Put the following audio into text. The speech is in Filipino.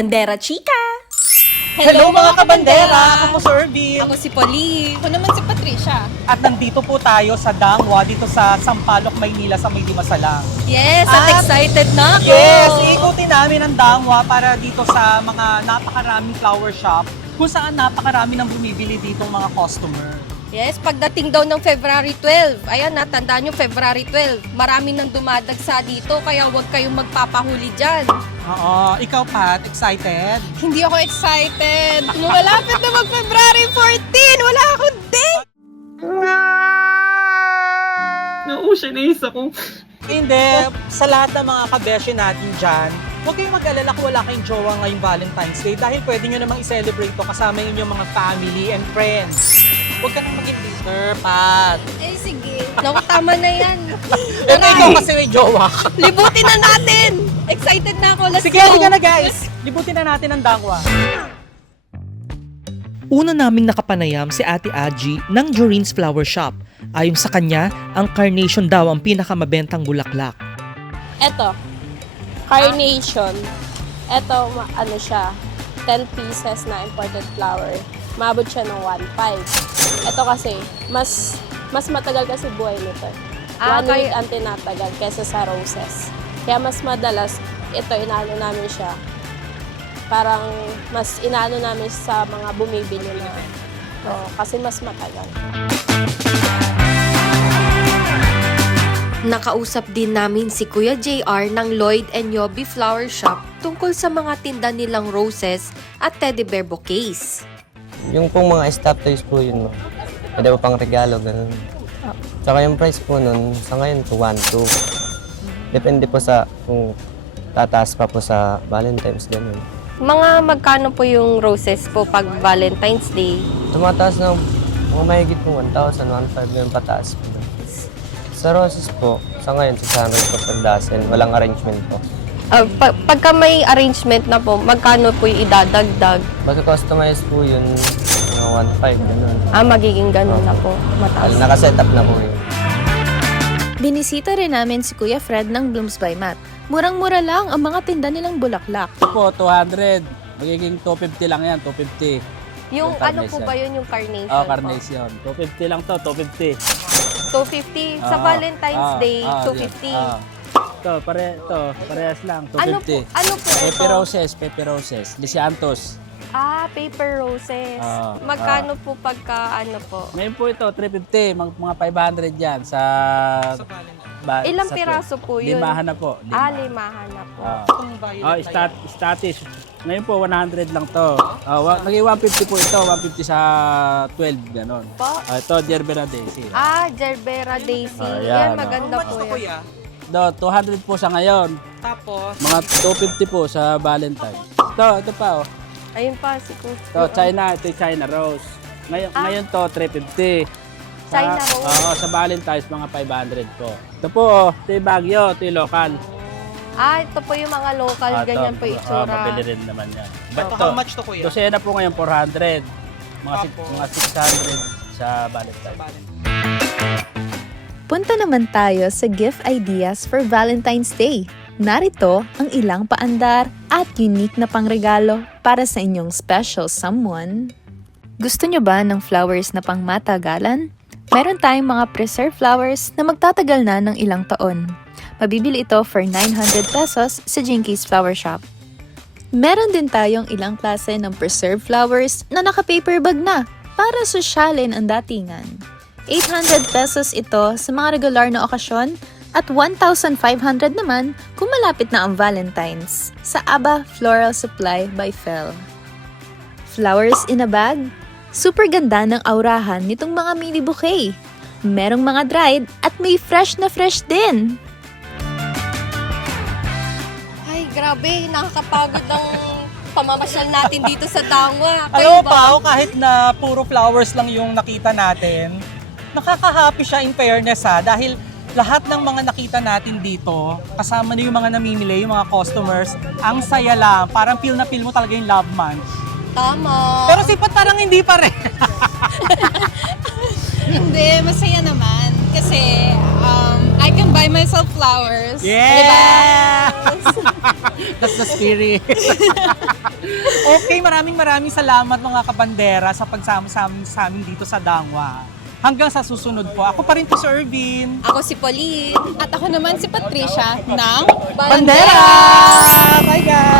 Bandera Chika! Hello mga kabandera! Ako si Irvin. Ako si Polly. Ako naman si Patricia. At nandito po tayo sa Dangwa, dito sa Sampaloc, Maynila, sa May Dimasalang. Yes, at excited na ako. Yes, ikutin namin ang Dangwa para dito sa mga napakaraming flower shop kung saan napakarami nang bumibili dito mga customer. Yes, pagdating daw ng February 12, ayan na, tandaan nyo February 12, marami nang dumadagsa dito, kaya huwag kayong magpapahuli dyan. Oo, ikaw Pat, excited? Hindi ako excited. Malapit na mag-February 14, wala akong date! Nauusya na isa ko. Hindi, sa lahat ng mga kabesyo natin dyan, huwag kayong mag-alala kung wala kayong jowa ngayong Valentine's Day dahil pwede nyo namang i-celebrate to kasama yung mga family and friends. Huwag ka nang maging bitter, Pat. Eh sige. Naku, tama na yan. Ito ikaw kasi may jowa ka. Libutin na natin! Excited na ako. Let's Sige, go! halika na guys. Libutin na natin ang Dangwa. Una naming nakapanayam si Ate Aji ng Jorene's Flower Shop. Ayon sa kanya, ang carnation daw ang pinakamabentang bulaklak. Eto, carnation. Eto, ano siya, 10 pieces na imported flower. Maabot siya ng 1.5. Ito kasi, mas matagal kasi buhay nito. 1 week ang tinatagal kaysa sa roses. Kaya mas madalas, ito, inaano namin siya. Parang mas inaano namin sa mga bumibili na. Kasi mas matagal. Nakausap din namin si Kuya JR ng Lloyd and Yobi Flower Shop tungkol sa mga tinda nilang roses at teddy bear bouquets. Yung pong mga stop toys po yun, no? Pwede po pang regalo, ganun. Tsaka yung price po nun, sa ngayon po 1.2. Depende po sa kung tataas pa po sa Valentine's, ganun. Mga magkano po yung roses po pag Valentine's Day? Tumataas na mga mahigit po 1,000, 1,500 yung pataas po. Sa roses po, sa ngayon, 600 po per dozen. Walang arrangement po. Pagka may arrangement na po, magkano po yung idadagdag? Magka-customize po yun, mga 1.5, ganun. Magiging ganun na po, mataas. Nakaset up na po yun. Binisita rin namin si Kuya Fred ng Blooms by Matt. Murang-mura lang ang mga tinda nilang bulaklak. Ito po, 200. Magiging 250 lang yan, 250. Yung Yung ano po carnation. ba yun, yung carnation? Oh, carnation. 250 lang to, 250. 250. Sa Valentine's Day, 250. Ito, parehas lang, 250. Ano po ito? Pepe roses, Lisianthus. Paper roses. Magkano po pagka ano po? Ngayon po ito, 350, mga 500 yan sa Ilang sa piraso po yun? Limahan na po. Limahan na po. Status. Ngayon po, 100 lang to. Naging 150 po ito, 150 sa 12, gano'n. Ito, Gerbera Daisy. Gerbera Daisy. Yan, Yan, maganda po Ito yan. kuya. 200 po sa ngayon. Tapos, Mga 250 po sa Valentine. Ito pa, oh. Ayun pa, si Kuya. Ito, ito yung China Rose. Ngayon to, 350. China Rose. Oo, sa Valentine's, mga 500 po. Ito po, oh, ito yung Baguio, ito yung local. Ito po yung mga local, ganyan po yung itsura. Mabili rin naman yan. ito, how much to kuya? Dosena po ngayon, 400. Tapos? Mga 600 sa Valentine. Punta naman tayo sa gift ideas for Valentine's Day. Narito ang ilang paandar at unique na pangregalo para sa inyong special someone. Gusto nyo ba ng flowers na pangmatagalan? Meron tayong mga preserved flowers na magtatagal na ng ilang taon. Mabibili ito for 900 pesos sa Jinkies Flower Shop. Meron din tayong ilang klase ng preserved flowers na naka-paper bag na para sosyalin ang datingan. 800 pesos ito sa mga regular na okasyon at 1,500 naman kung malapit na ang Valentine's sa Aba Floral Supply by Fel. Flowers in a bag? Super ganda ng aurahan nitong mga mini bouquet. Merong mga dried at may fresh na fresh din. Ay, grabe. Nakakapagod ang pamamasyal natin dito sa Dangwa. Alam mo pa, kahit na puro flowers lang yung nakita natin, nakaka-happy siya in fairness dahil lahat ng mga nakita natin dito, kasama na yung mga namimili, yung mga customers, ang saya lang. Parang feel na feel mo talaga yung love month. Tama. Pero si Pat parang hindi pa rin. Hindi, masaya naman. kasi I can buy myself flowers. Yeah! That's the spirit. Okay, maraming salamat mga kabandera sa pagsama sa amin dito sa Dangwa. Hanggang sa susunod po. Ako pa rin po si Irvin. Ako si Pauline. At ako naman si Patricia ng Bandera! Bye guys!